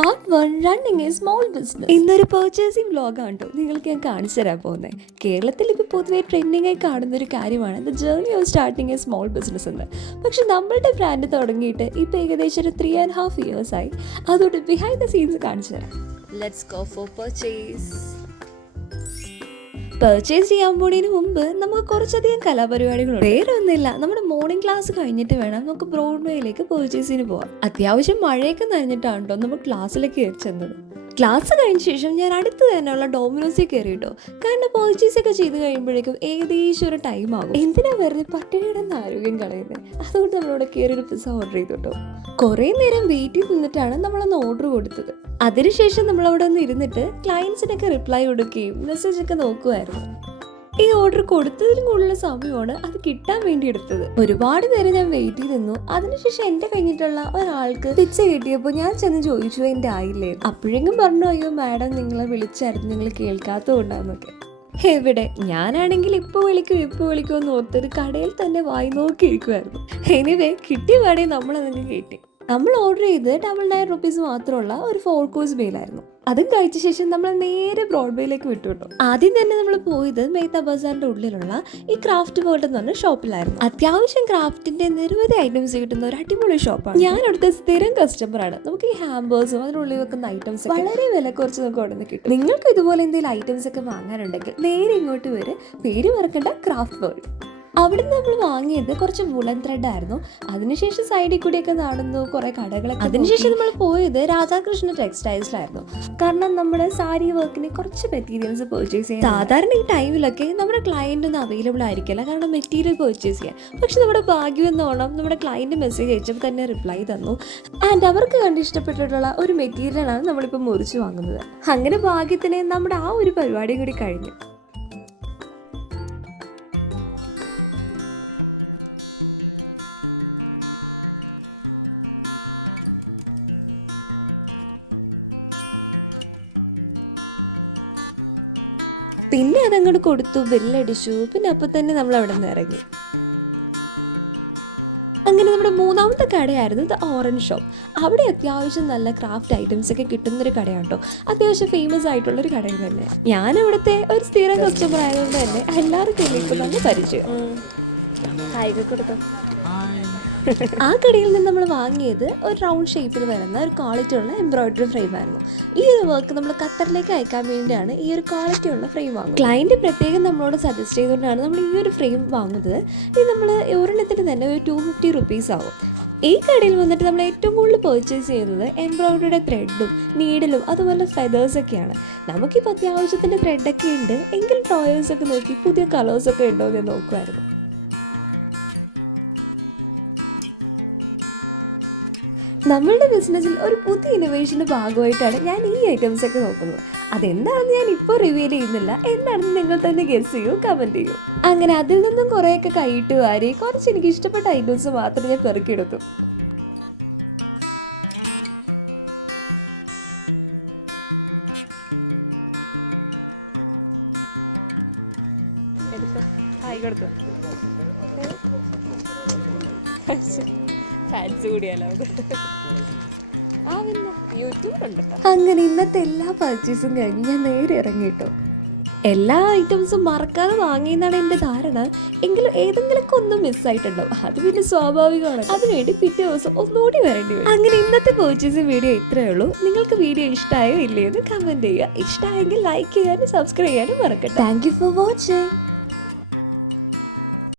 Part 1 running A small business. ഇന്നൊരു purchasing വ്ലോഗാണ് കേട്ടോ നിങ്ങൾക്ക് ഞാൻ കാണിച്ചു തരാൻ പോകുന്നത്. കേരളത്തിൽ ഇപ്പോൾ പൊതുവെ ട്രെൻഡിങ് ആയി കാണുന്ന ഒരു കാര്യമാണ് the journey of starting A small business എന്ന്. പക്ഷെ നമ്മളുടെ ബ്രാൻഡ് തുടങ്ങിയിട്ട് ഇപ്പോൾ ഏകദേശം ഒരു 3.5 years ആയി. അതുകൊണ്ട് ബിഹൈൻഡ് ദ സീൻസ് കാണിച്ചു തരാം. ലെറ്റ്സ് ഗോ ഫോർ പർച്ചേസ് ചെയ്യാൻ പോണതിന് മുമ്പ് നമുക്ക് കുറച്ചധികം കലാപരിപാടികളുണ്ട്. വേറെ ഒന്നുമില്ല, നമ്മുടെ മോർണിംഗ് ക്ലാസ് കഴിഞ്ഞിട്ട് വേണം നമുക്ക് ബ്രോഡ്വേയിലേക്ക് പർച്ചേസിന് പോകാം. അത്യാവശ്യം മഴയൊക്കെ നനഞ്ഞിട്ടാണ് കേട്ടോ നമ്മൾ ക്ലാസ്സിലേക്ക് കയറി ചെന്നത്. ക്ലാസ് കഴിഞ്ഞ ശേഷം ഞാൻ അടുത്ത് തന്നെയുള്ള ഡോമിനോസിൽ കയറി കേട്ടോ. കാരണം പർച്ചേസ് ഒക്കെ ചെയ്ത് കഴിയുമ്പോഴേക്കും ഏകദേശം ഒരു ടൈം ആകും. എന്തിനാ വെറുതെ പട്ടിണിയുടെ ആരോഗ്യം കളയുന്നത്? അതുകൊണ്ട് നമ്മളിവിടെ കയറി ഒരു പിസ്സ ഓർഡർ ചെയ്തു കേട്ടോ. കുറേ നേരം വെയിറ്റ് ചെയ്ത് നിന്നിട്ടാണ് നമ്മളൊന്ന് ഓർഡർ കൊടുത്തത്. അതിനുശേഷം നമ്മളവിടെ ഒന്ന് ഇരുന്നിട്ട് ക്ലയൻസിനൊക്കെ റിപ്ലൈ കൊടുക്കുകയും മെസ്സേജൊക്കെ നോക്കുമായിരുന്നു. ഈ ഓർഡർ കൊടുത്തതിലും കൂടുതൽ സമയമാണ് അത് കിട്ടാൻ വേണ്ടി എടുത്തത്. ഒരുപാട് നേരം ഞാൻ വെയിറ്റ് ചെയ്ത് നിന്നു. അതിനുശേഷം എന്റെ കഴിഞ്ഞിട്ടുള്ള ഒരാൾക്ക് പിസ്സ കിട്ടിയപ്പോൾ ഞാൻ ചെന്ന് ചോദിച്ചു എന്റെ ആയില്ലേ. അപ്പോഴെങ്കിലും പറഞ്ഞു, അയ്യോ മാഡം നിങ്ങളെ വിളിച്ചായിരുന്നു, നിങ്ങൾ കേൾക്കാത്തതുകൊണ്ടാന്നൊക്കെ. എവിടെ, ഞാനാണെങ്കിൽ ഇപ്പോൾ വിളിക്കും എന്ന് ഓർത്തത് കടയിൽ തന്നെ വായി നോക്കിയിരിക്കുമായിരുന്നു. എനിവേ കിട്ടിയ പാടെ നമ്മളതൊക്കെ കേട്ടി. നമ്മൾ ഓർഡർ ചെയ്ത് 99 rupees മാത്രമുള്ള ഒരു 4 course മീലായിരുന്നു. അതും കഴിച്ച ശേഷം നമ്മൾ നേരെ ബ്രോഡ്വേയിലേക്ക് വിട്ടു കേട്ടോ. ആദ്യം തന്നെ നമ്മൾ പോയത് മേത്ത ബസാറിന്റെ ഉള്ളിലുള്ള ഈ ക്രാഫ്റ്റ് വേൾഡ് എന്ന് പറഞ്ഞ ഷോപ്പിലായിരുന്നു. അത്യാവശ്യം ക്രാഫ്റ്റിന്റെ നിരവധി ഐറ്റംസ് കിട്ടുന്ന ഒരു അടിപൊളി ഷോപ്പാണ്. ഞാൻ അവിടുത്തെ സ്ഥിരം കസ്റ്റമറാണ്. നമുക്ക് ഈ ഹാമ്പേഴ്സും അതിനുള്ളിൽ വെക്കുന്ന ഐറ്റംസ് വളരെ വില കുറച്ച് നമുക്ക് അവിടെ നിന്ന് കിട്ടും. നിങ്ങൾക്ക് ഇതുപോലെ എന്തെങ്കിലും ഐറ്റംസ് ഒക്കെ വാങ്ങാനുണ്ടെങ്കിൽ നേരെ ഇങ്ങോട്ട് വരെ, പേര് മറക്കണ്ട, ക്രാഫ്റ്റ് വേൾഡ്. അവിടെ നിന്ന് നമ്മൾ വാങ്ങിയത് കുറച്ച് വുളൻ ത്രെഡ് ആയിരുന്നു. അതിനുശേഷം സൈഡിൽ കൂടിയൊക്കെ നടന്നു കുറേ കടകളൊക്കെ. അതിനുശേഷം നമ്മൾ പോയത് രാധാകൃഷ്ണ ടെക്സ്റ്റൈൽസിലായിരുന്നു. കാരണം നമ്മുടെ സാരി വർക്കിന് കുറച്ച് മെറ്റീരിയൽസ് പർച്ചേസ് ചെയ്യാൻ. സാധാരണ ഈ ടൈമിലൊക്കെ നമ്മുടെ ക്ലയൻ്റ് ഒന്നും അവൈലബിൾ ആയിരിക്കില്ല, കാരണം മെറ്റീരിയൽ പർച്ചേസ് ചെയ്യാൻ. പക്ഷെ നമ്മുടെ ഭാഗ്യം എന്നോണം നമ്മുടെ ക്ലയൻറ്റ് മെസ്സേജ് അയച്ചപ്പോൾ തന്നെ റിപ്ലൈ തന്നു. ആൻഡ് അവർക്ക് കണ്ട് ഇഷ്ടപ്പെട്ടിട്ടുള്ള ഒരു മെറ്റീരിയലാണ് നമ്മളിപ്പോൾ മുറിച്ച് വാങ്ങുന്നത്. അങ്ങനെ ഭാഗ്യത്തിന് നമ്മുടെ ആ ഒരു പരിപാടി കൂടി കഴിഞ്ഞു. പിന്നെ അതങ്ങോട്ട് കൊടുത്തു, ബില്ലടിച്ചു. പിന്നെ അപ്പോൾ തന്നെ നമ്മൾ അവിടെ നിന്ന് ഇറങ്ങി. അങ്ങനെ നമ്മുടെ മൂന്നാമത്തെ കടയായിരുന്നു ദ ഓറഞ്ച് ഷോപ്പ്. അവിടെ അത്യാവശ്യം നല്ല ക്രാഫ്റ്റ് ഐറ്റംസ് ഒക്കെ കിട്ടുന്നൊരു കടയാണ് കേട്ടോ. അത്യാവശ്യം ഫേമസ് ആയിട്ടുള്ളൊരു കടയിൽ തന്നെ. ഞാൻ ഇവിടുത്തെ ഒരു സ്ഥിരം കസ്റ്റമർ ആയതുകൊണ്ട് തന്നെ എല്ലാവർക്കും ഇപ്പോൾ നല്ല പരിചയം. ആ കടയിൽ നിന്ന് നമ്മൾ വാങ്ങിയത് ഒരു റൗണ്ട് ഷേപ്പിൽ വരുന്ന ഒരു ക്വാളിറ്റി ഉള്ള എംബ്രോയിഡറി ഫ്രെയിം ആയിരുന്നു. ഈ ഒരു വർക്ക് നമ്മൾ ഖത്തറിലേക്ക് അയക്കാൻ വേണ്ടിയാണ് ഈ ഒരു ക്വാളിറ്റി ഉള്ള ഫ്രെയിം വാങ്ങുന്നത്. ക്ലയൻറ്റ് പ്രത്യേകം നമ്മളോട് സജസ്റ്റ് ചെയ്തുകൊണ്ടാണ് നമ്മൾ ഈ ഒരു ഫ്രെയിം വാങ്ങുന്നത്. ഇത് നമ്മൾ ഒരെണ്ണത്തിന് തന്നെ ഒരു 250 rupees ആവും. ഈ കടയിൽ വന്നിട്ട് നമ്മൾ ഏറ്റവും കൂടുതൽ പർച്ചേസ് ചെയ്യുന്നത് എംബ്രോയിഡറിയുടെ ത്രെഡും നീഡിലും അതുപോലെ ഫെതേഴ്സൊക്കെയാണ്. നമുക്കിപ്പോൾ അത്യാവശ്യത്തിൻ്റെ ത്രെഡൊക്കെ ഉണ്ട് എങ്കിൽ ഡ്രോയേഴ്സൊക്കെ നോക്കി പുതിയ കളേഴ്സൊക്കെ ഉണ്ടോ എന്ന് നോക്കുമായിരുന്നു. നമ്മളുടെ ബിസിനസ്സിൽ ഒരു പുതിയ ഇന്നോവേഷൻ്റെ ഭാഗമായിട്ടാണ് ഞാൻ ഈ ഐറ്റംസ് ഒക്കെ നോക്കുന്നത്. അതെന്താണെന്ന് ഞാൻ ഇപ്പോൾ റിവീൽ ചെയ്യുന്നില്ല. എന്താണെന്ന് നിങ്ങൾ തന്നെ ഗസ് ചെയ്യൂ, കമൻറ്റ് ചെയ്യൂ. അങ്ങനെ അതിൽ നിന്നും കുറേയൊക്കെ കൈയിട്ട് വാരി കുറച്ച് എനിക്ക് ഇഷ്ടപ്പെട്ട ഐറ്റംസ് മാത്രം ഞാൻ പെറുക്കിയെടുത്തു. അങ്ങനെ ഇന്നത്തെ എല്ലാ പർച്ചേസും കഴിഞ്ഞ് ഞാൻ നേരെ ഇറങ്ങിട്ടോ. എല്ലാ ഐറ്റംസും മറക്കാതെ വാങ്ങിയെന്നാണ് എൻ്റെ ധാരണ. എങ്കിലും ഏതെങ്കിലുമൊക്കെ ഒന്നും മിസ്സായിട്ടുണ്ടാവും. അത് പിന്നെ സ്വാഭാവികമാണ്. അതിനുവേണ്ടി പിറ്റേ ദിവസം ഒന്നുകൂടി വരേണ്ടി വരും. അങ്ങനെ ഇന്നത്തെ പർച്ചേസിംഗ് വീഡിയോ ഇത്രയേ ഉള്ളൂ. നിങ്ങൾക്ക് വീഡിയോ ഇഷ്ടമായോ ഇല്ലയെന്ന് കമൻറ്റ് ചെയ്യുക. ഇഷ്ടമായെങ്കിൽ ലൈക്ക് ചെയ്യാനും സബ്സ്ക്രൈബ് ചെയ്യാനും മറക്കട്ടെ. Thank you for watching.